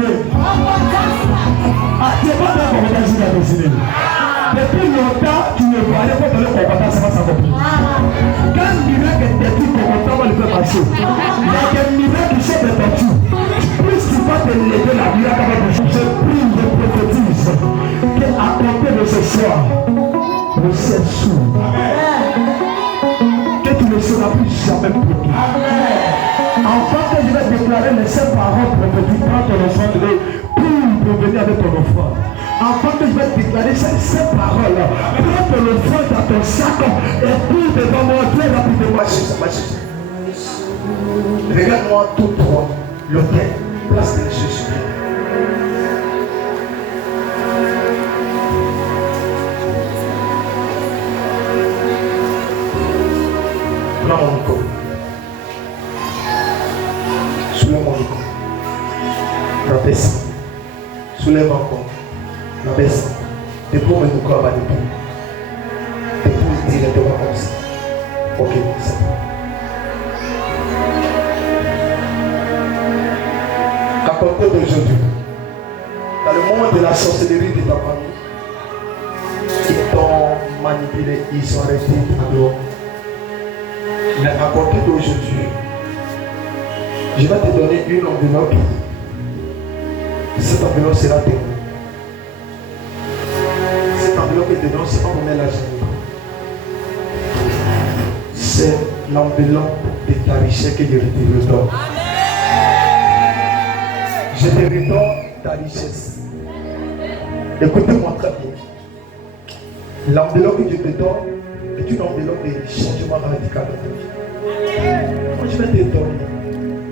destinée. Ah, tu n'es pas dans la compétence sur la destinée. Depuis longtemps, tu ne voyais pas dans la compétence, ça va s'accomplir. Quand un miracle est détruit, ton compétence va le faire marcher. Il y a des miracles qui sont débattus. Plus tu vas te lever, la miracle va te changer. Je prie, je prophétise qu'à compter de ce soir, le ciel s'ouvre. Que tu ne seras plus jamais bloqué. Enfin que je vais déclarer les saintes paroles prophétiques, prends ton offrande pour venir avec ton offrande. Enfin que je vais déclarer ces paroles, prends ton offrande dans ton sac et puis devant moi très rapidement. Regarde-moi tous trois, l'autel, place de Jésus. Prends mon micro. Soulève mon micro. Rabaisse. Soulève encore. Rabaisse. Dépôt mon micro à bas dépôt. Dépôt directement comme ça. Ok, c'est bon. À compter d'aujourd'hui, dans le moment de la sorcellerie de ta famille, ils t'ont manipulé, ils sont restés en dehors. Mais à compter d'aujourd'hui, je vais te donner une enveloppe. Cette enveloppe sera témoin. Cette enveloppe est dedans, c'est pas pour mettre l'argent. C'est l'enveloppe de ta richesse que je te redonne. Je te redonne ta richesse. Écoutez-moi très bien. L'enveloppe que je te donne est une enveloppe de changement radical de ta vie. Quand je vais te donner,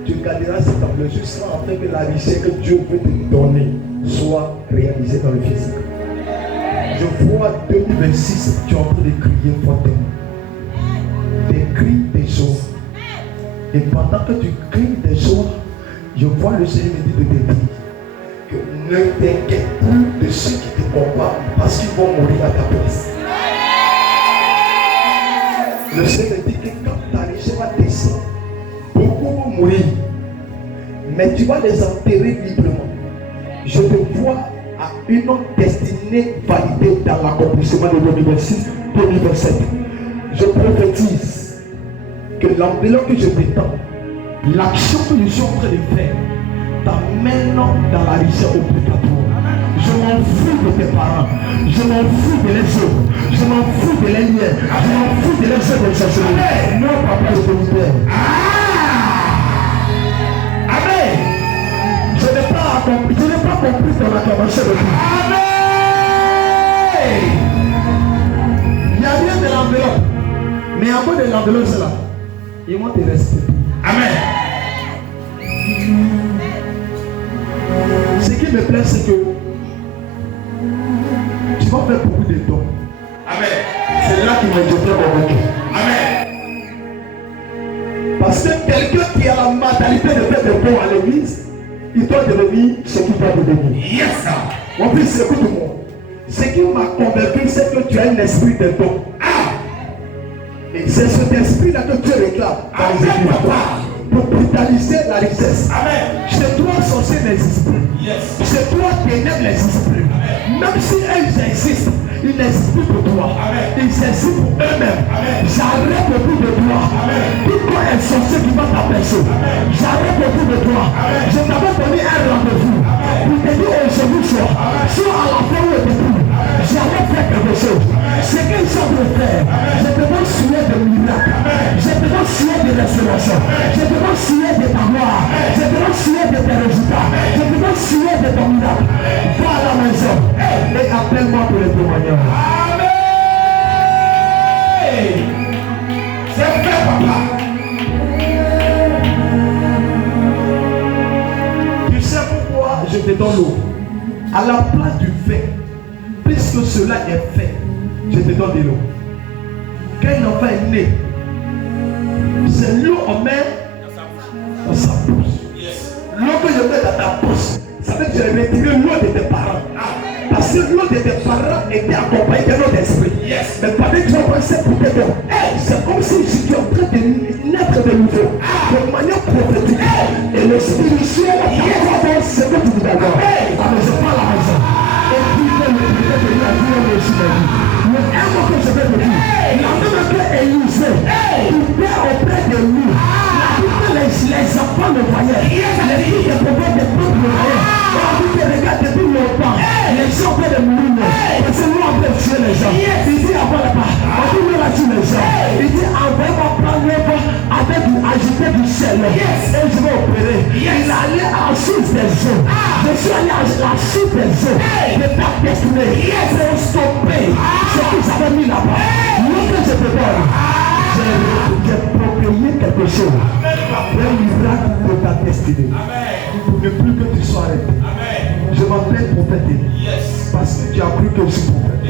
tu garderas cette enveloppe jusqu'à afin que la richesse que Dieu veut te donner soit réalisée dans le physique. Je vois 2026, tu es en train de crier fortement. Des cris des jours. Et pendant que tu cries des jours, je vois le Seigneur me dire de te dire que ne t'inquiète plus de ceux qui te combattent parce qu'ils vont mourir à ta place. Le Seigneur me dit que quand ta richesse va descendre, beaucoup vont mourir, mais tu vas les enterrer librement. Je te vois à une autre destinée validée dans l'accomplissement de 2026-2027. Je prophétise que l'enveloppe que je t'étends, l'action que je suis en train de faire, t'amène dans la richesse obligatoire. Je m'en fous de tes parents, je m'en fous de les œuvres, je m'en fous de les liens, je m'en fous de les œuvres de sorcellerie. Non, papa, je te libère. Amen. Je n'ai pas compris ton acclamation de Dieu. Amen. Il n'y a rien de l'enveloppe, mais en bas de l'enveloppe, c'est là. Ils vont te respecter. Amen. Ce qui me plaît, c'est que tu vas faire beaucoup de dons. Amen. C'est là qu'il m'a dit convaincu. Amen. Parce que quelqu'un qui a la mentalité de faire des dons à l'église, il doit devenir ce qu'il doit devenir. Yes, sir. Mon fils, écoute-moi. Ce qui m'a convaincu, c'est que tu as un esprit de don. Et c'est cet esprit-là que tu réclames dans les églises pour brutaliser la richesse. Amen. Chez toi, sorcier n'existe plus. Yes. Chez toi, ténèbres n'existe plus. Amen. Même si elles existent, ils n'existent plus pour toi. Amen. Ils existent pour eux-mêmes. J'arrête le bout de toi. Pourquoi un sorcier qui va t'apercevoir? J'arrête le bout de toi. Amen. Je t'avais donné un rendez-vous. Pour te dire aujourd'hui soir, soit à la fin ou au début, j'allais faire quelque chose. C'est quelque chose de faire. Je te donne signer de miracles. Je te donne signer de restauration. Je te donne signer de ta gloire. Je te donne signer de tes résultats. Je te donne signer de ton miracle. Va à la maison et appelle-moi pour les témoignages. Amen. C'est fait, papa. Tu sais pourquoi je te donne l'eau? À la place du vin, puisque cela est fait, je te donne de l'eau. Quand un enfant est né, c'est l'eau qu'on met dans sa bouche. L'eau que je mets dans ta bouche, ça veut dire que j'ai retiré l'eau de tes parents. Parce que l'eau de tes parents était accompagnée de l'eau d'esprit. Mais pendant que tu as pensé pour tes dons, c'est comme si je suis en train de naître de nouveau, de manière prophétique. Et le spirituel, c'est ce que tu dis. d'abord. Amen. Je prends la maison. Et puis, le préfet de la vie aussi ma vie. Mais un mot que je vais te dire. La même que Élisée, il était auprès de lui. Les enfants le voyaient. Les filles des prophètes des peuples le voyaient. On dit que regarde depuis longtemps. Les gens peuvent les mourir. Parce que nous on peut tuer les gens. Il dit avant là-bas. On dit nous on a tué les gens. Il dit envoyez-moi prendre le vent avec ajouter du sel. Et je vais opérer. Il allait à la source des eaux. Je suis allé à la source des eaux. De ta destinée. Pour stopper ce qu'ils avaient mis là-bas. Lorsque je te donne. J'ai procréé quelque chose. Un miracle de ta destinée. Pour ne plus que tu sois arrêté. Je m'appelle prophète. Parce que tu as cru que je suis prophète.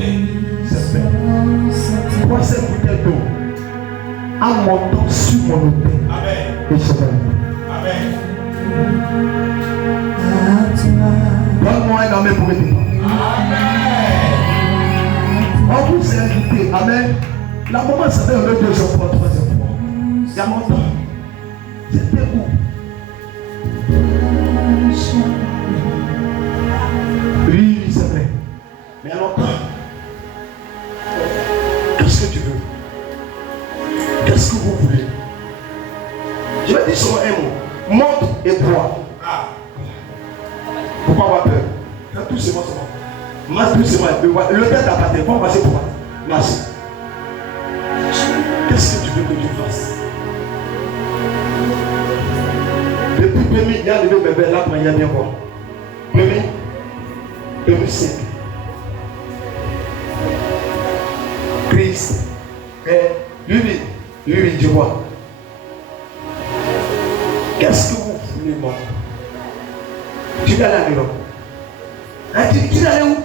C'est fait. Moi, cette bouteille d'eau en montant sur mon autel. Et je vais. Donne-moi un amen pour aider. On vous est invité. Amen. La maman savait le deuxième fois, troisième fois. Il y a longtemps. C'était où? Oui, c'est vrai. Mais il y a longtemps. Qu'est-ce que tu veux? Qu'est-ce que vous voulez? Je vais dire sur un mot. Monte et bois. Pourquoi avoir peur? Fais tout c'est moi. Marche tout c'est moi. Le tête à pâté. Faut passer pour moi. Marche. Qu'est-ce que tu veux que tu fasses? Depuis 2000, il y a levé bébé là, il y a bien voir. 2005. Christ. Lui, je vois. Qu'est-ce que vous voulez, moi? Tu vas aller à Europe. Hein, tu vas aller où?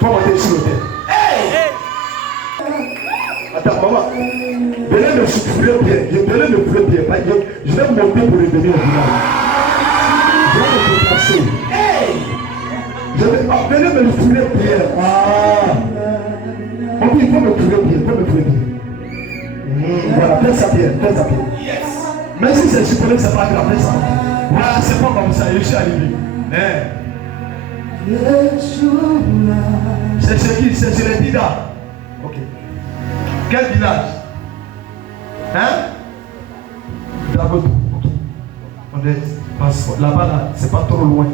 Faut monter sur l'hôtel. Attends, maman, venez me souffler bien. Venez me souffler bien. Je vais monter pour revenir au village. Je vais me déplacer. Venez me souffler bien. Ok, il faut me souffler bien. Voilà, fais ça bien. Même si c'est supposé que c'est pas grave, fais ça. Voilà, c'est pas comme ça, je suis arrivé. C'est qui? C'est les Dida. Ok. Quel village? Hein? D'abord, on est passeport. Là-bas, là, c'est pas trop loin.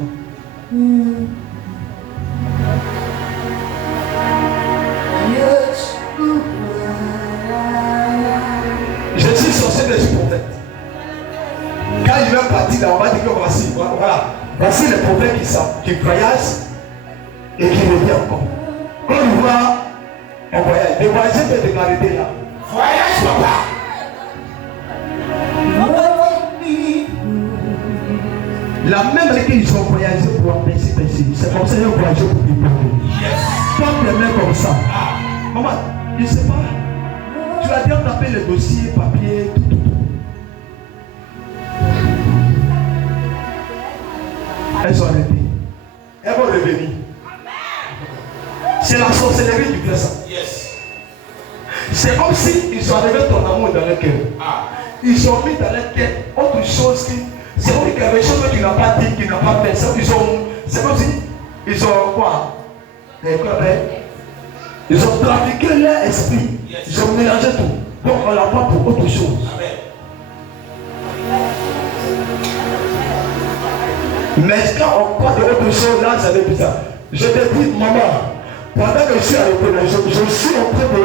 Je suis sorcier des prophètes. Quand il va partir là, on va dire que voici, voilà. Voici les prophètes qui voyagent et qui reviennent encore. Quand il voit on voyage. Les voyageurs peuvent te arrêter là. Voyage papa. La même année qu'ils ont voyagé pour empêcher péché. C'est comme ça qu'ils ont voyagé pour libérer. Quand tu es même comme ça. Maman, je ne sais pas. Tu as déjà tapé le dossier, papier, tout. Elles sont arrêtées. Elles vont revenir. C'est la sorcellerie qui fait ça. C'est comme si ils ont arrivé ton amour dans le cœur. Ils ont mis dans leur tête autre chose qui. C'est comme quelque chose que tu n'as pas dit, qui n'a pas fait. C'est comme si ils ont quoi? Ils ont trafiqué leur esprit. Ils ont mélangé tout. Donc on la voit pour autre chose. Mais quand on parle de autre chose, là, ça n'est plus ça. Je te dis, maman, pendant que je suis à l'école, je suis en train de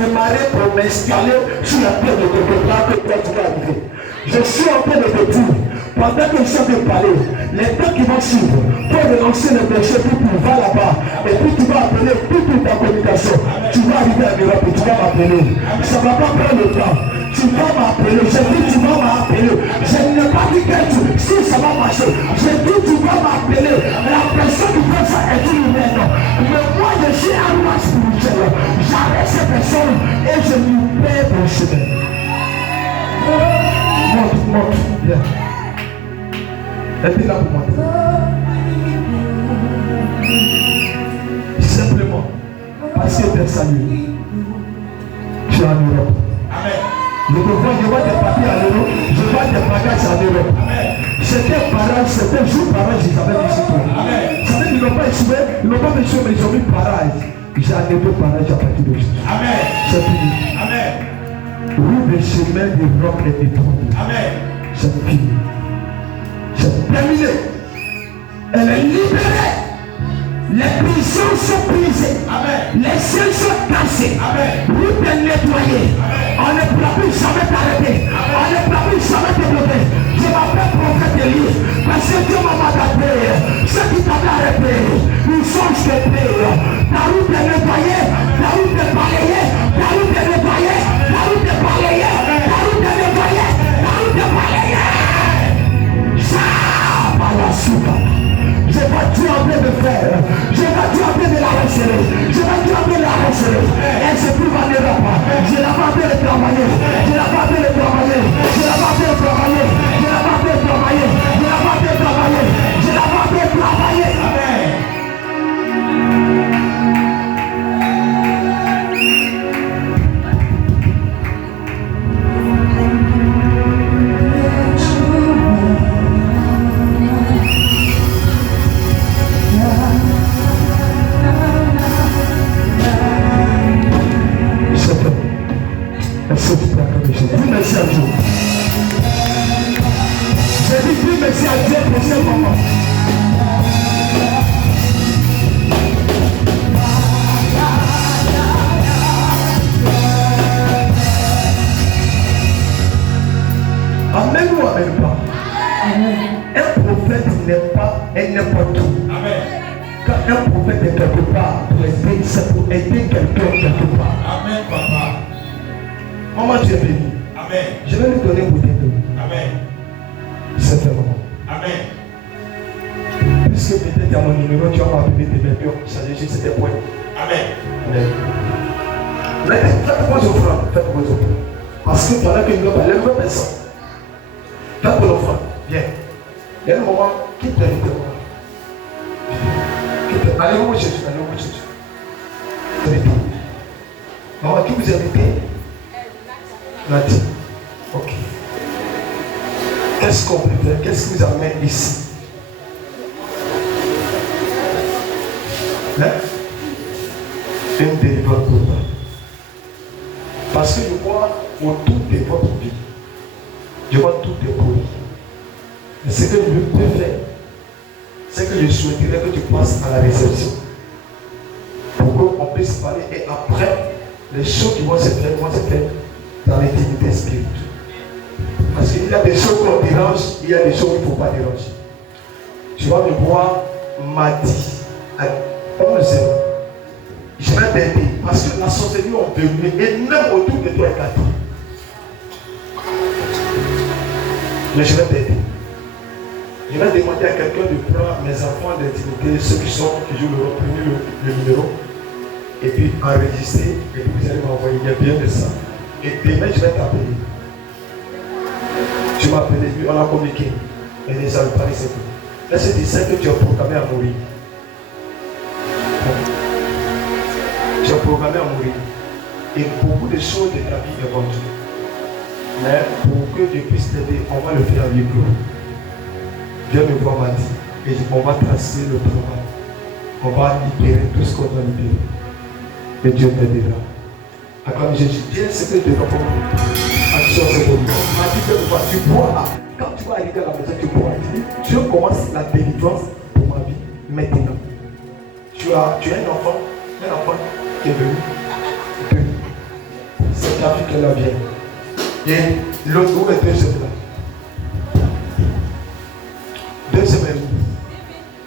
démarrer pour m'installer sur la terre de quelque part que toi tu vas arriver. Je suis en train de te dire, pendant que je suis en train de parler, les temps qui vont suivre, pour relancer le péché, puis tu vas là-bas, et puis tu vas appeler toute ta communication. Tu vas arriver à l'Europe et tu vas m'appeler. Ça ne va pas prendre le temps. Tu vas m'appeler, j'ai dit tu vas m'appeler. Je n'ai pas dit que si ça va marcher. J'ai dit tu vas m'appeler. La personne qui fait ça est une humaine. Mais moi je suis un roi spirituel. J'arrête cette personne et je lui paie mon chemin. Monte, viens. Elle est là pour monter. Simplement parce que tu es salué. Tu es en Europe. Amen. Je vois des papiers à l'euro, je vois des bagages à l'Europe. Certains barrages, certains jours barrages, ils avaient ici. Ça veut dire qu'ils n'ont pas échoué, ils n'ont pas échoué, mais ils ont mis barrage. J'ai enlevé barrage à partir de aujourd'hui. Amen. C'est fini. Amen. Oui, le chemin du roc est détruit. Amen. C'est fini. C'est terminé. Elle est libérée. Les prisons sont brisées. Amen. Les ciels sont cassés. Amen. Route est nettoyée. On ne pourra plus jamais t'arrêter. On ne pourra plus jamais te bloquer. Je m'appelle prophète Élie. Parce que Dieu m'a mandaté. Ceux qui t'avaient arrêté, ils sont jetés. Ta route est nettoyée. Ta route est balayée. Ta route est nettoyée. Ta route est balayée. Ta route est nettoyée. Ta route est balayée. Ça, par la soupe. Je vois Dieu en train de faire. Je vois Dieu en train de la receler. Je vois Dieu en train de la receler. Elle se trouve en Europe. Je la vois en train de travailler. Je la vois en train de travailler. Je la vois en train de travailler. Je la vois en train de travailler. Je la vois en train de travailler. Je la vois en train de travailler. Amen. Dis merci à Dieu. J'ai dit plus merci à Dieu pour ce moment. Amen ou amen pas? Un prophète n'est pas un n'importe où. Quand un prophète est quelque part pour aider, c'est pour aider quelqu'un quelque part. Amen, papa. Maman, tu es béni. Amen. Je vais lui donner bouteille d'eau. Amen. C'est fait, maman. Amen. Puisque peut-être à mon numéro, tu vas m'appeler tes bébés, ça veut dire c'était point. Amen. Amen. Faites vos offrandes. Faites vos offrandes. Parce que pendant que nous allons parler, nous personne. Faites vos offrandes. Viens. Il y a un moment, quitte l'invité. Allez où Jésus. Allez où Jésus. Maman, qui vous invite? Nadi. Ok. Qu'est-ce qu'on peut faire? Qu'est-ce qui vous amène ici? Hein? Une délivrance pour moi. Parce que je vois autour de votre vie. Je vois tout débrouiller. Et ce que je peux faire, c'est que je souhaiterais que tu passes à la réception. Pour qu'on puisse parler et après, les choses qui vont se faire dans l'intimité spirituelle. Parce qu'il y a des choses qu'on dérange, il y a des choses qu'il ne faut pas déranger. Tu vas me voir mardi à 11h. Je vais t'aider parce que la sorcellerie est venue et même autour de toi est gâté. Mais je vais t'aider. Je vais demander à quelqu'un de prendre mes enfants d'intimité, ceux qui jouent le numéro, et puis enregistrer, et puis vous allez m'envoyer. Il y a bien de ça. Et demain, je vais t'appeler. Tu m'as appelé, puis on a communiqué. Et les gens parlent, c'est tout. Là, c'est que tu as programmé à mourir. Tu as programmé à mourir. Et beaucoup de choses de ta vie vont continuer. Mais pour que je puisse t'aider, on va le faire à libre. Viens me voir mardi. Et on va tracer le travail. On va libérer tout ce qu'on doit libérer. Et Dieu t'aidera. Acclame Jésus. Viens, c'est que tu dois comprendre. Action, c'est pour nous. Tu bois. Quand tu vas arriver à la maison, tu bois. Dieu commence la délivrance pour ma vie maintenant. Tu as un enfant qui est venu. C'est ta vie qui est là bien. Et l'autre, où est 2 semaines là? 2 semaines.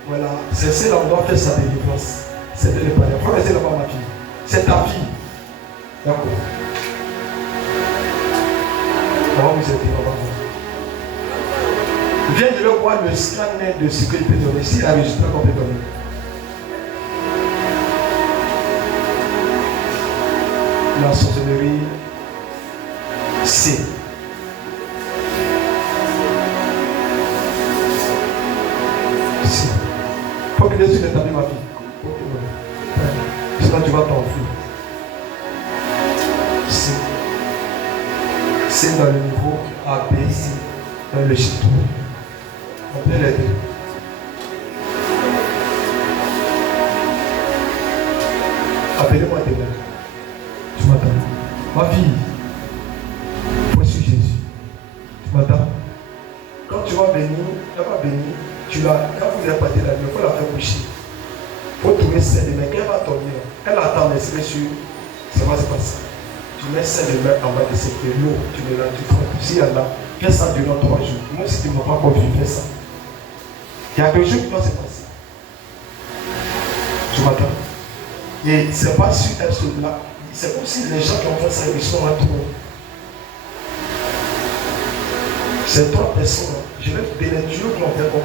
Voilà, c'est celle-là où on doit faire sa délivrance. C'était le père. Il faut rester là-bas, ma fille. C'est ta fille. D'accord. On va vous aider. Viens, je vais voir le scanner de ce qu'il peut donner. Si la résultat qu'on peut donner. La sorcellerie C. C. Faut que Jésus n'établit ma vie. Sinon tu vas t'enfuir. C. C dans le niveau A, B, C. Dans le chiffre. On peut l'aider. Appelez-moi demain. Tu m'entends? Ma fille, voici Jésus. Tu m'entends? Quand tu vas venir, elle va venir. Quand vous êtes parti la nuit, il faut la faire coucher. Il faut trouver ses mains. Quand elle va dormir, elle attend, mais c'est sûr, ça va se passer. Tu mets ses mains en bas de ses pieds, l'eau, tu mets là, tu fais. S'il y en a, fais ça durant 3 jours. Moi, si tu ne m'as pas encore vu, fais ça. Il y a quelque chose qui doit se passer. Tu m'entends? Et c'est pas sur elle seule là. C'est comme si les gens qui ont fait ça, ils sont à trop. C'est 3 personnes. Je vais te donner Dieu qui ont fait comme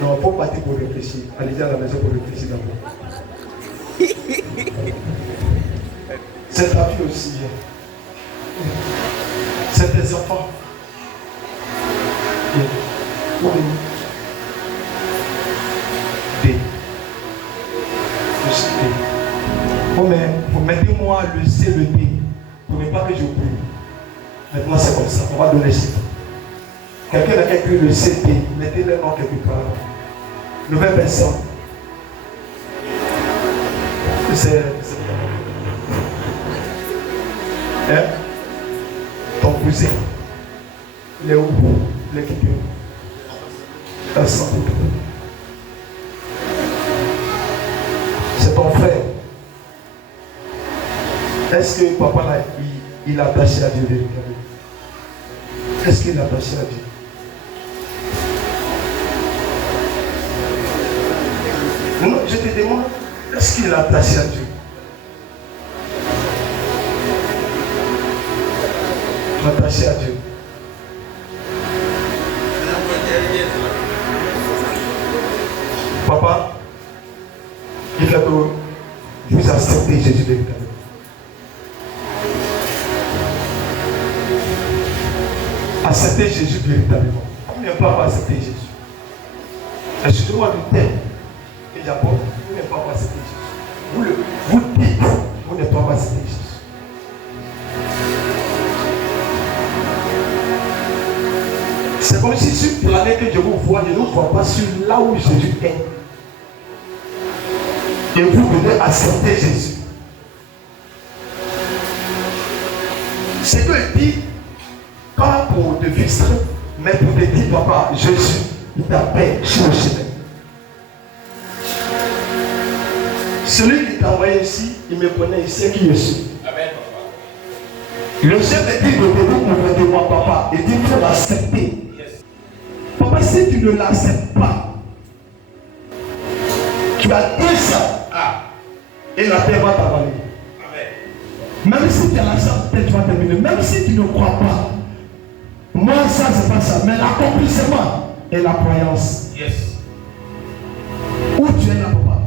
non, il faut partir pour réfléchir. Allez à la maison pour réfléchir d'abord. C'est ta vie aussi. C'est tes enfants. Bon, mais vous mettez-moi le C, le D. Pour ne pas que j'oublie. Maintenant, c'est comme ça. On va donner chiffre. Quelqu'un a écrit le C, D. Mettez-le nom quelque part. Nouvelle personne. C'est. Hein? Ton cousin. Il est où? Il est quitté où? C'est ton frère. Est-ce que papa là, il est attaché à Dieu véritablement? Est-ce qu'il est attaché à Dieu? Non, je te demande, est-ce qu'il est attaché à Dieu? Attaché à Dieu. Papa, il fait que vous acceptez Jésus véritablement. Accepter Jésus véritablement. Vous n'avez pas accepté Jésus. Excusez-moi du terme. Et d'abord, vous n'avez pas accepté Jésus. Vous dites, vous n'avez pas accepté Jésus. C'est comme si sur une planète que je vous vois, je ne vous vois pas sur là où Jésus est. Et vous devez accepter Jésus. Ce que je dis, pas pour te frustrer, mais pour te dire, papa, Jésus, il t'appelle sur le chemin. Celui qui t'a envoyé ici, il me connaît, il sait qui je suis. Amen, papa. Le chef me dit de te dire, moi, papa, et dit, il faut l'accepter. Yes. Papa, si tu ne l'acceptes pas, tu as dit ça. Et la terre va t'avaler. Même si tu as l'argent, peut-être tu vas terminer. Même si tu ne crois pas. Moi, ça, c'est pas ça. Mais l'accomplissement et la croyance. Yes. Où tu es là, papa?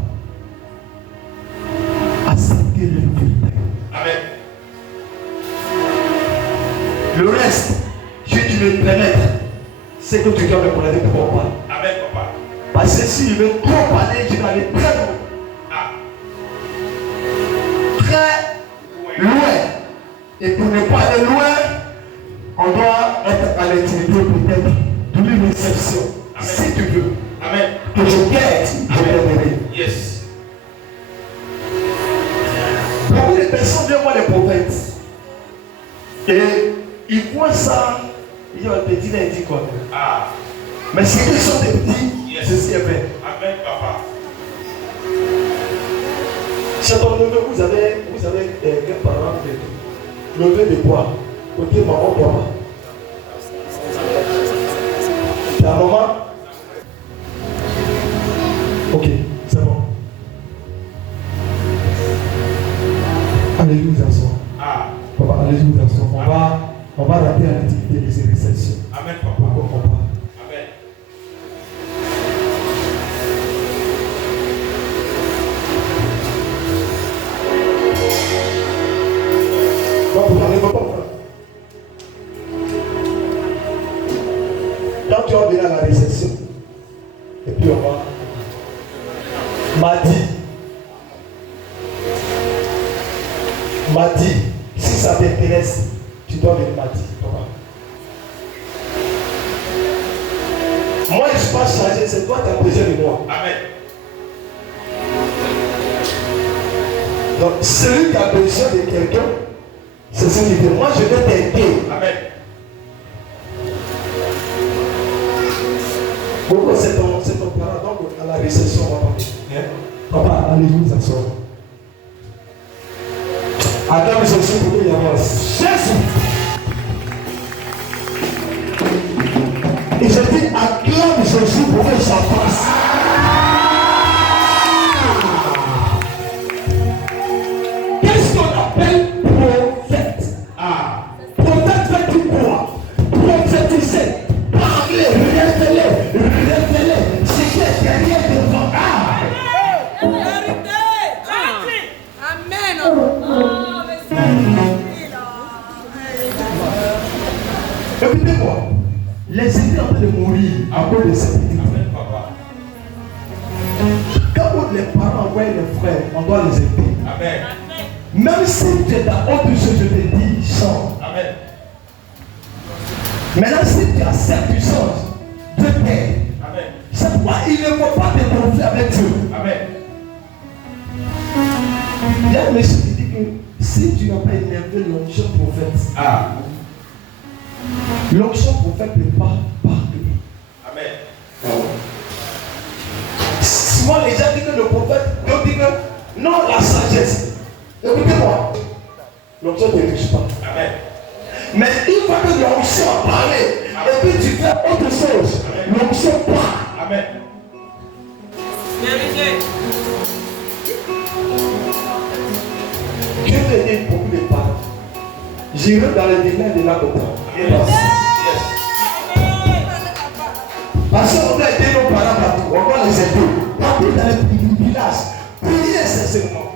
Accepter le vérité. Amen. Le reste, si tu veux te permettre, c'est que tu dois me connaître pour papa. Amen, papa. Parce que si je veux trop parler, je vais aller très loin. Très loin. Et pour ne pas aller loin, on doit être à l'intimité peut-être d'une réception. Si tu veux. Amen. Que je guette, je vais t'aider. Yes. Beaucoup de personnes viennent voir les prophètes. Et ils voient ça. Ils disent, le petit là, il dit quoi? Mais si ils sont des petits, yes. C'est ce qui est fait. Amen, papa. Chez ton neveu, vous avez quel parent levé de bois? Côté maman, papa. Ta maman? Ok, c'est bon. Allez-y vous asseoir. Papa, allez-y vous asseoir. On va rater l'activité de ces réceptions. Amen, papa. Amen. Donc, vous n'avez pas compris. Quand tu vas venir à la réception, et puis on va. M'a dit, si ça t'intéresse, tu dois venir mardi. Moi, je ne suis pas chargé, c'est toi qui as besoin de moi. Amen. Donc, celui qui a besoin de quelqu'un, c'est celui qui dit, moi, je vais t'aider. Amen. Pourquoi c'est ton parent, donc à la réception, on va parler. Papa, allez-vous vous asseoir. Adam et Jésus, pour qu'il avance. Jésus! Et je dis, acclame Jésus pour que ça passe. Qu'est-ce qu'on appelle prophète? Prophète veut dire quoi? Prophétiser, parler, révéler ce qui est derrière devant. Écoutez-moi, les églises sont en train de mourir à cause de cette église. Quand les parents envoient les frères, on doit les aider. Amen. Même si tu es dans autre chose, je te dis, change. Amen. Maintenant, si tu acceptes, tu changes. Dieu t'aide. Amen. C'est pourquoi il ne faut pas te confier avec Dieu. Amen. Il y a un monsieur qui dit que si tu n'as pas élevé l'onction prophète, l'onction prophète ne peut pas parler. Amen. Souvent les gens disent que le prophète, ils disent que non, la sagesse. Écoutez-moi, l'onction ne touche pas. Amen. Mais une fois que l'onction a parlé, et puis tu fais autre chose, l'onction part. Amen. Dieu veut aider beaucoup de parents. J'irai dans le domaine de la côte. Parce qu'on doit aider nos parents partout, on doit les aider. Partout dans les villages, priez sincèrement.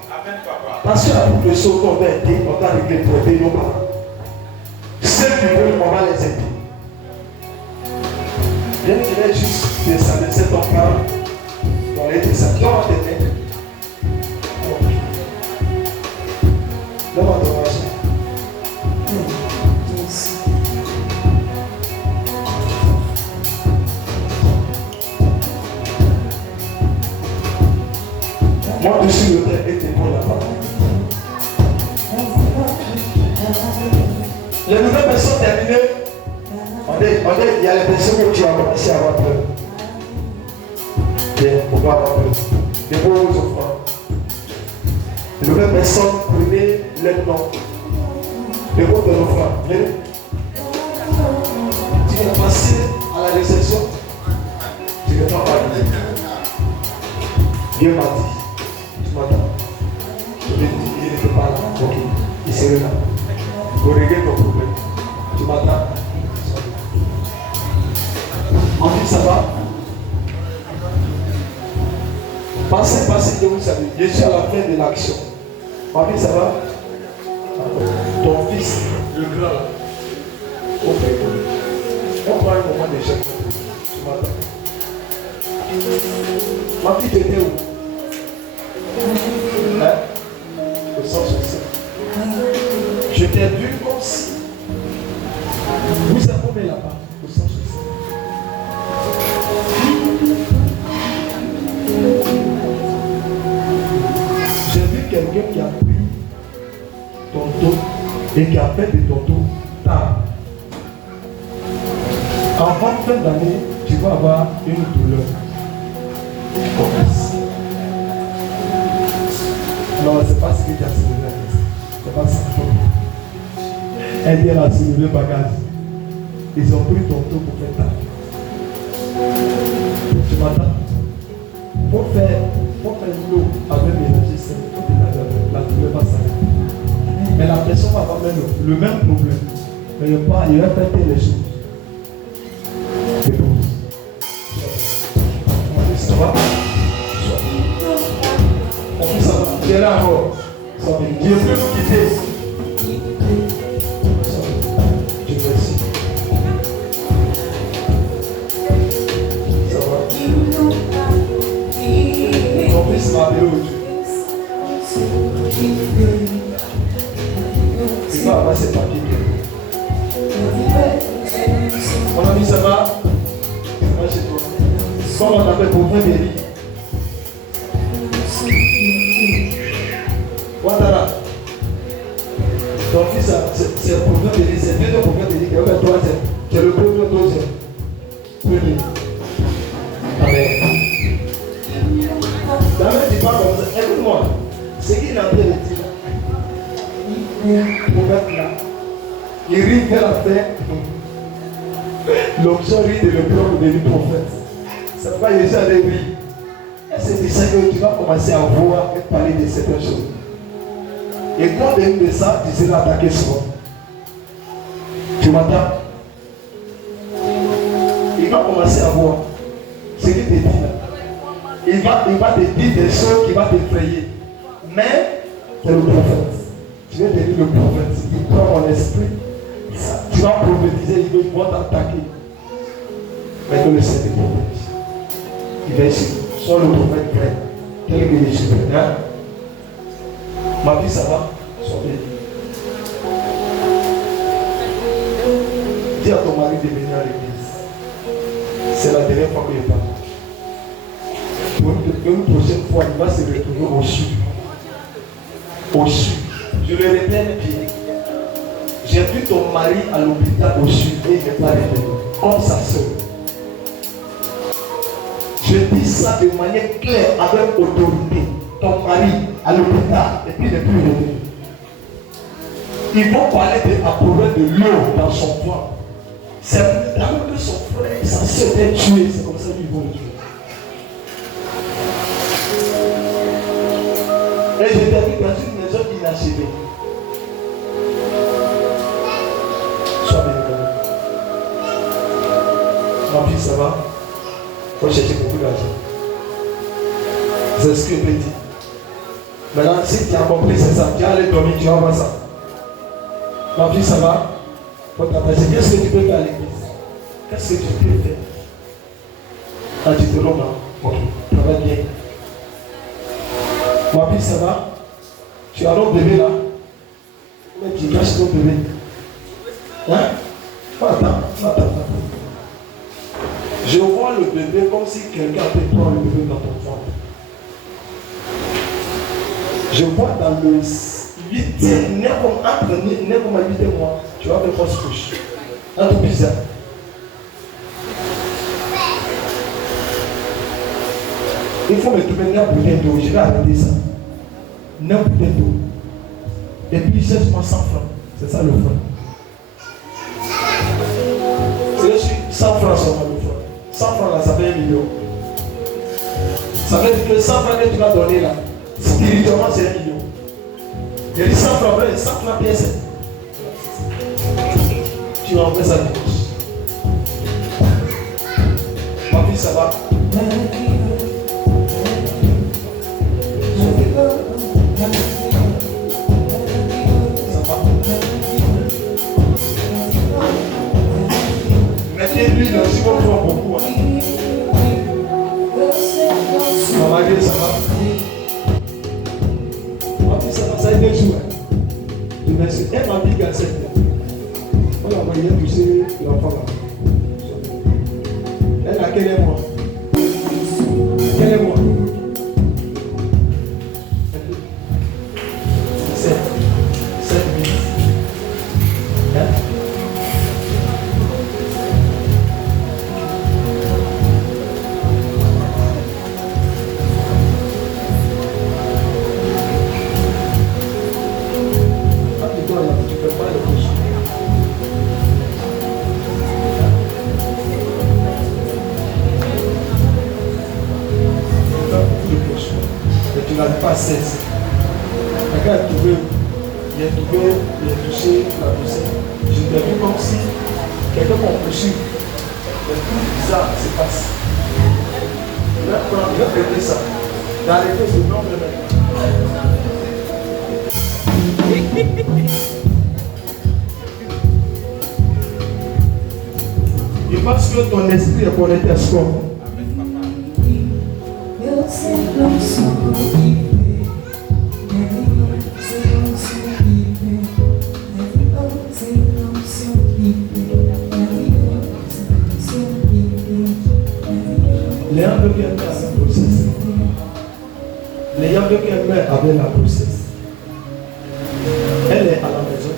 Parce que la boucle de choses qu'on doit aider, on doit régler pour aider nos parents. Ceux qui veulent, on va les aider. Bien qu'il est juste descendre de cet enfant, on les descend dans tes mains. Dans votre adoration. Moi, je suis le terre et t'es bon là-bas. Les nouvelles personnes terminées, il y a les personnes que tu as commencé à avoir peur. Bien, pourquoi avoir peur? Les pauvres enfants. Les nouvelles personnes, prenez les noms. Les pauvres enfants, venez. Tu vas passer à la réception. Tu ne vas pas parler. Dieu m'a dit. Tu m'entends? Il n'était pas là. Ok. Il serait là. Pour régler ton problème. Tu m'entends? Ensuite, ça va? Passez, vous savez. Je suis à la fin de l'action. Mamie, ça va? Ton fils, le grand là. Ok. On prend un moment d'échec. Tu m'entends? Ma fille, t'étais où? Hein? Au sens social. Je t'ai vu comme si vous avez là-bas, au sens social. J'ai vu quelqu'un qui a pris ton dos et qui a fait de ton dos tard. Avant fin d'année, tu vas avoir une douleur. Non, c'est pas ce que tu as soulevé. C'est pas ça. Elle vient à soulever le bagage. Ils ont pris ton dos pour faire tard. Tu m'entends? Faut faire l'eau avec l'énergie saine. La douleur va s'arrêter. Mais la personne va avoir le même problème. Mais il va faire les choses. Ça va? Tu es là encore. Dieu peut nous quitter. Dieu merci. Ça va? Mon fils m'a appelé aujourd'hui. Il va avoir ses papiers. Mon ami, ça va? Moi chez toi. Comment on appelle prophète Élie? Voilà. Ton fils, c'est le prophète Élie, c'est deux prophètes Élie, il y a le troisième. C'est le premier, le deuxième. Premier. Amen. David dit pas comme ça. Écoute-moi. Ce qu'il est en train de dire, le prophète là, il rit vers la fin. L'option rit de le propre de prophète. Ça ne va pas y aller rire. Et c'est ça que tu vas commencer à voir et parler de certaines choses. Et quand on de ça, tu seras attaqué souvent. Tu m'entends? Il va commencer à voir ce qu'il te dit là. Il va te dire des choses qui vont t'effrayer. Mais c'est le prophète. Tu viens te dire le prophète. Il prend mon esprit. Ça, tu vas prophétiser, il va t'attaquer. Mais que le Seigneur prophète. Il va ici. Sois le prophète vrai. Tel que je suis vrai. Hein? Ma vie, ça va? Sois béni. Dis à ton mari de venir à l'église. C'est la dernière fois que je parle. Une prochaine fois, il va se retrouver au sud. Au sud. Je le répète bien. J'ai vu ton mari à l'hôpital au sud et il n'est pas revenu. Comme sa soeur. Je dis ça de manière claire, avec autorité. Ton mari à l'hôpital et puis il n'est plus revenu. Ils vont parler d'un problème de l'eau dans son ventre. C'est alors que son frère et sa soeur étaient tués. C'est comme ça qu'ils vont le tuer. Et je t'ai vu dans une maison inachevée. Sois béni. Ma fille, ça va? Il faut chercher beaucoup d'argent. C'est ce que je peux dire. Maintenant, si tu as compris, c'est ça. Tu as allé dormir, tu vas voir ça. Ma fille, ça va? Il faut t'attacher. Qu'est-ce que tu peux faire à l'église? Qu'est-ce que tu peux faire? Ah, tu te rends là. Ok, travaille bien. Ma fille, ça va? Tu as un bébé là? Mais tu caches ton bébé. Hein? Attends. Je vois le bébé comme si quelqu'un te prend le bébé dans ton ventre. Je vois dans le 8e, entre 9 mois et 8 mois, tu vas faire fausse couche. Un truc bizarre. Il faut me trouver 9 bouteilles d'eau. Je vais arrêter ça. 9 bouteilles d'eau. Et puis 16 mois 100 francs. C'est ça le franc. C'est reçu 100 francs seulement le franc. 100 francs là, ça fait 1 million. Ça veut dire que 100 francs que tu vas donner là, spirituellement c'est 1 million. Il y a 100 francs, 100 francs pièces. Tu vas envoyer ça dimanche. Ma fille, ça va? Mettez-lui dans si vous prend beaucoup. Maman, ça va? Ma fille, ça va, ça a été joué. Je me suis elle m'a dit qu'à 7 ans. On a envoyé toucher l'enfant là. Elle a quel mois? Quel mois? 7 minutes. Hein? Tu n'as pas 16. Quand il a touché la poussière. Je l'ai vu comme si quelqu'un m'a poussé. Le truc bizarre se passe. Il va prêter ça. D'arrêter ce nombre de Je pense que ton esprit est connecté à ce corps. Les gens veulent qu'elle meure avec la grossesse. Les gens veulent qu'elle meure avec la grossesse. Elle est à la maison.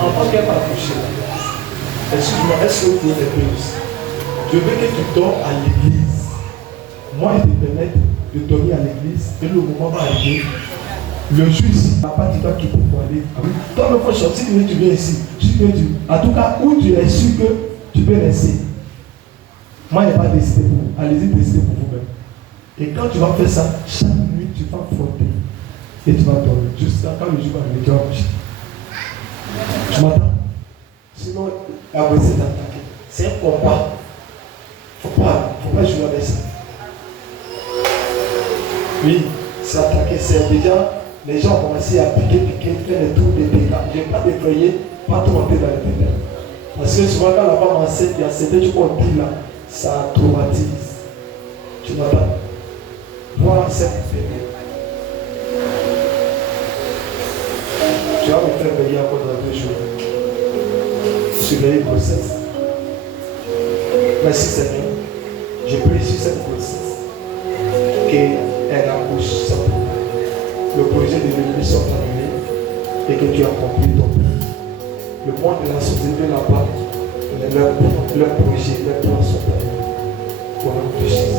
En tant qu'elle va accoucher, excuse-moi, est-ce que vous pouvez t'aider aussi? Je veux que tu dors à l'église. Moi, je te permets de dormir à l'église et le moment va arriver. Le juge n'a pas dit toi qui pour aller. Toi, il faut sortir, si tu viens ici. En tout cas, où tu es sûr que tu peux rester. Moi, je n'ai pas décidé pour vous. Allez-y, décidez pour vous-même. Et quand tu vas faire ça, chaque nuit, tu vas frotter. Et tu vas dormir. Jusqu'à quand le jour va arriver, tu vas coucher. Tu m'entends? Sinon, la voici t'attaquer. C'est un combat. Faut pas jouer avec ça. Oui, c'est attaqué. C'est déjà, les gens ont commencé à piquer, faire des tours de dégâts. Je n'ai pas défrayé, pas tout monter dans les dégâts. Parce que souvent, quand la femme enceinte, il y a certains trucs qu'on dit là, ça traumatise. Tu m'entends? Voilà cette bébé. Tu vas me faire veiller encore dans 2 jours. Surveiller grossesse. Merci Seigneur. Je prie sur cette grossesse qu'elle accouche sans problème. Le projet de l'Église soit terminé et que tu accomplis ton plan. Le monde de la société là-bas, leur projet, leurs plans sont terminés. Pour notre Jésus.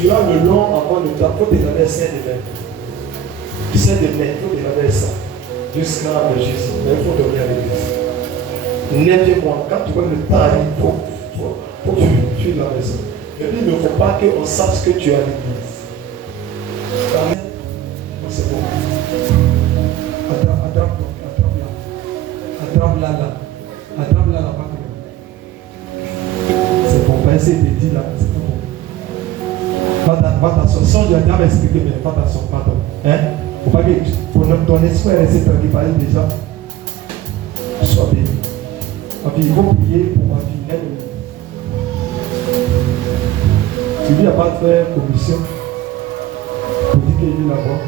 Durant le long avant le temps, il faut dégager Saint de mer. Saint de mer, il faut dégager ça. Jusqu'à le Jésus. Mais il faut dormir à l'église. 9e mois, quand tu vois le temps arrive, il faut fuir la maison. Et puis il ne faut pas qu'on sache que tu es à l'église. Amen. C'est bon. Attrape là là-bas. C'est bon, pas essayer de dire là, c'est bon. Va t'asseoir. Sans je vais expliquer, mais va t'asseoir, pardon. Hein? Faut pas que ton esprit est resté tranquille, parle déjà. Sois béni. Il faut prier pour ma fille. Tu lui as pas fait commission pour dire qu'il est là-bas.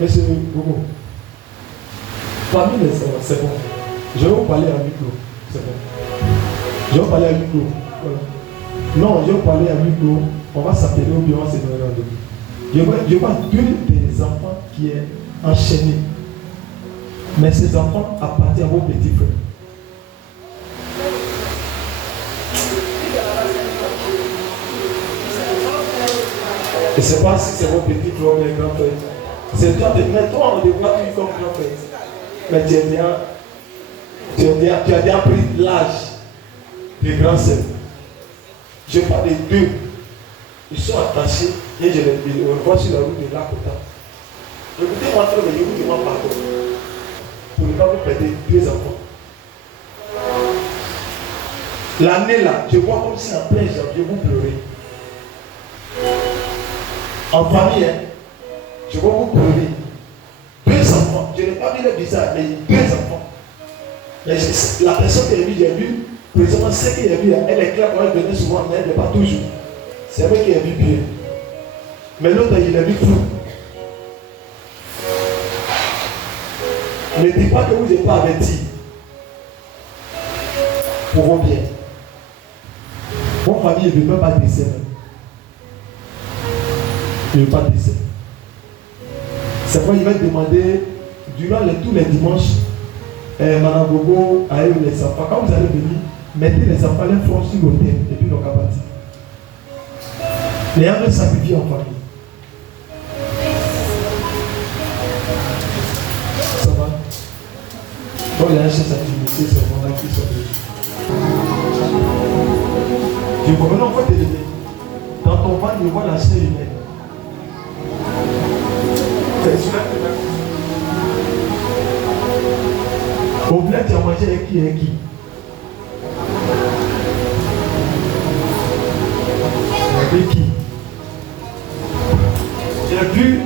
Monsieur Bobo, parmi les servants, c'est bon. Je vais vous parler à micro. C'est bon. Je vais vous parler à micro. Voilà. Non, je vais vous parler à micro. On va s'appeler au bureau, c'est dans le rendez-vous. Je vois 2 des enfants qui est enchaîné. Mais ces enfants appartiennent à vos petits frères. Et c'est pas si c'est vos petits frères ou mes grands frères. C'est toi, mais toi, on te voit plus comme grand frère. Mais tu as bien pris l'âge des grands sœurs. Je parle des 2. Ils sont attachés et je les vois sur la route de Lakota. Écoutez-moi trop, mais je vous demande pardon. Pour ne pas vous perdre 2 enfants. L'année là, je vois comme si en plein janvier vous pleurez. En famille, hein, je vois vous pleurer. 2 enfants. Je n'ai pas vu le bizarre, mais 2 enfants. Mais la personne qui a vu, j'ai vu, précisément celle qui a vu, elle est claire quand elle venait souvent, mais elle n'est pas toujours. C'est elle qui a vu bien. Mais l'autre, il a vu flou. Ne dites pas que vous n'êtes pas averti. Pour vos biens. Mon famille ne veut même pas décès. Il ne veut pas décès. C'est pourquoi il va demander, durant tous les dimanches, Madame Bobo a eu les enfants. Quand vous allez venir, mettez les enfants les front sur l'autel et puis nos capacités. Les gens veulent sacrifier en famille. Ça va? Quand il y a un chef d'activité, c'est vraiment là qui sont venus. Je vois maintenant, on va t'élever. Dans ton ventre, je vois la chair humaine. C'est celui-là que tu as. Au bled, tu as mangé avec qui? Avec qui? J'ai vu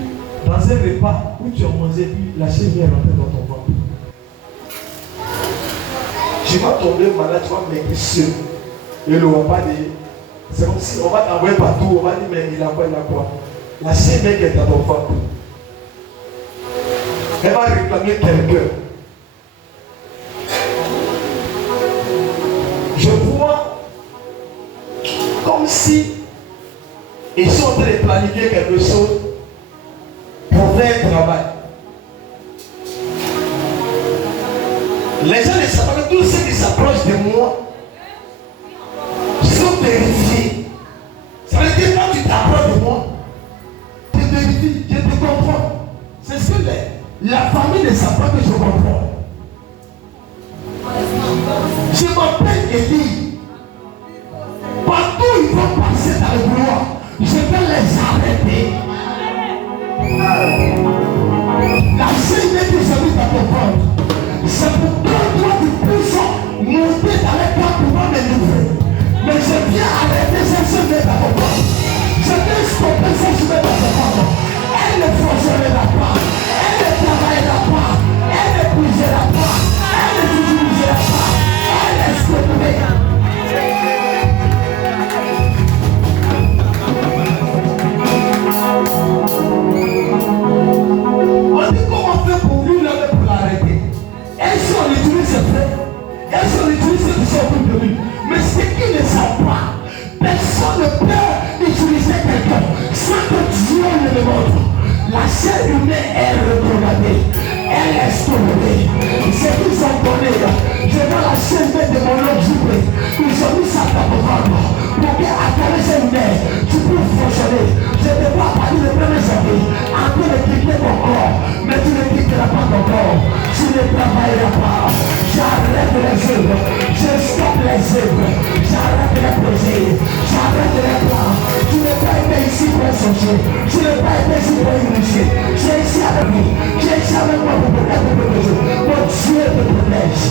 dans un repas où tu as mangé, puis la chair vient rentrer dans ton ventre. Tu vas tomber malade, tu vas maigrir seul. Et le repas de. C'est comme si on va t'envoyer partout, on va dire, mais il a quoi? La chair vient dans ton ventre. Elle va réclamer quelqu'un. Je vois comme si ils sont en train de planifier quelque chose pour faire un travail. Les gens ne savent pas, tous ceux qui s'approchent de moi sont terrifiés. Ça veut dire quand tu t'approches de moi, je te vérifie, je te comprends. C'est ce que la famille ne savent pas que je comprends. Je m'appelle Élie. Partout ils vont passer dans le couloir, je vais les arrêter. La seule idée que j'ai mis à comprendre, c'est pour que toi tu puisses monter dans les pas pour me livrer. Mais je viens arrêter ces semaines à comprendre. Je viens stopper ces semaines à comprendre. Elle ne fonctionnera pas, elle ne travaillera pas, elle ne bougera pas, elle ne s'utilisera pas, elle est stoppée. On dit comment faire pour lui là pour l'arrêter. Et si on utilise ses frères, et si on utilise ceux qui sont autour de lui, mais ce qu'ils ne savent pas, personne ne peut utiliser quelqu'un sans que Dieu ne le montre. La chair humaine est rétrogradée, elle est stoppée. C'est qu'ils ont donné, je vois la chair humaine de mon homme jouer. Ils ont mis ça dans mon ventre pour qu'à travers cette humaine, tu puisses fonctionner. Je te vois parler de premier janvier, en train de quitter ton corps, mais tu ne quitteras pas ton corps. Tu ne travailleras pas. J'arrête les œuvres, je stoppe les œuvres, j'arrête les projets, j'arrête les plans. Tu n'es pas été ici pour chercher, tu n'es pas été ici pour initier. Tu es ici avec nous, tu es ici avec moi pour protéger tes besoins. Mon Dieu te protège.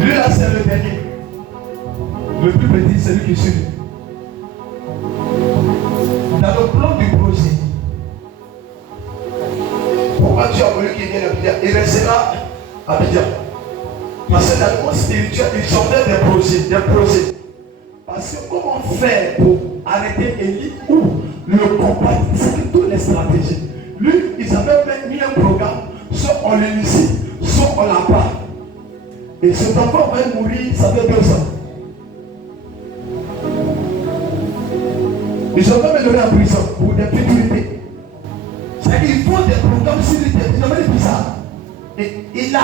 Lui là c'est le dernier. Le plus petit c'est lui qui suit. Dans le plan du projet, pourquoi tu as voulu qu'il vienne à Abidjan? Il restera à Abidjan. Parce que dans le monde spirituel, ils ont fait des projets. Parce que comment faire pour arrêter Élie ou le combattre? C'est toutes les stratégies. Lui, ils avaient même mis un programme, soit on l'initie, soit on l'empare. Et cet enfant va mourir, ça fait 2 ans. Ils ont même donné en prison pour des futurités. C'est-à-dire qu'il faut des programmes militaires. Ils ont même dit ça. Et il a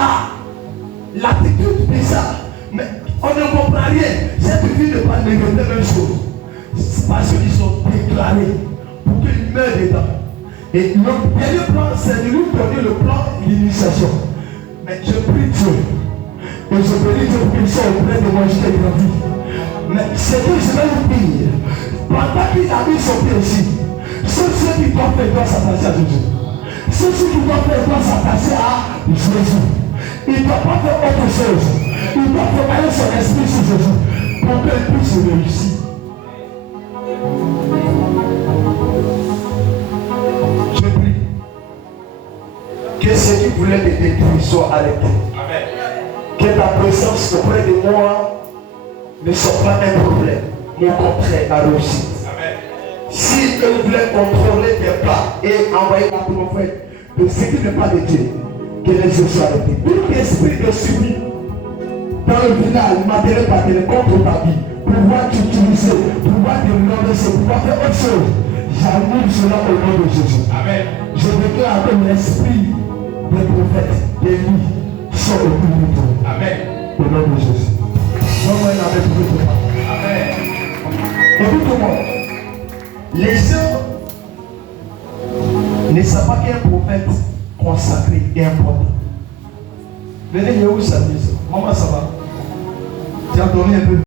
l'attitude bizarre. Mais on ne comprend rien. Cette vie ne pas négocier la même chose. C'est parce qu'ils sont déclarés pour qu'il meure dedans. Et le dernier plan, c'est de lui donner le plan d'initiation. Mais je prie Dieu. Et je prie Dieu pour qu'il soit auprès de moi jusqu'à la vie. Mais c'est que je vais vous dire, pendant qu'il a mis son pied ici, ceux qui doivent faire doivent s'attacher à Jésus. Ceux qui doivent faire doivent s'attacher à Jésus. Il ne doit pas faire autre chose. Il doit préparer son esprit sur Jésus pour qu'il puisse réussir. Je prie que ce qui voulait te détruire soit arrêté. Amen. Que ta présence auprès de moi ne soit pas un problème, mais au contraire la réussite. Si tu voulais contrôler tes plats et envoyer la prophète de ce qui n'est pas de Dieu, Que les yeux soient arrêtés. Tout esprit de suivi dans le village, matériel par contre ta vie, pouvoir t'utiliser, pouvoir te lancer, pouvoir faire autre chose. J'annule cela au nom de Jésus. Amen. Je déclare que l'esprit des prophètes, des lits, sort au plus vite. Amen. Au nom de Jésus. Donne-moi un amen pour tout. Amen. Écoute-moi. Les gens ne savent pas qu'un prophète consacré est important. Venez, où ça dit ça? Maman, ça va? Tu as dormi un peu?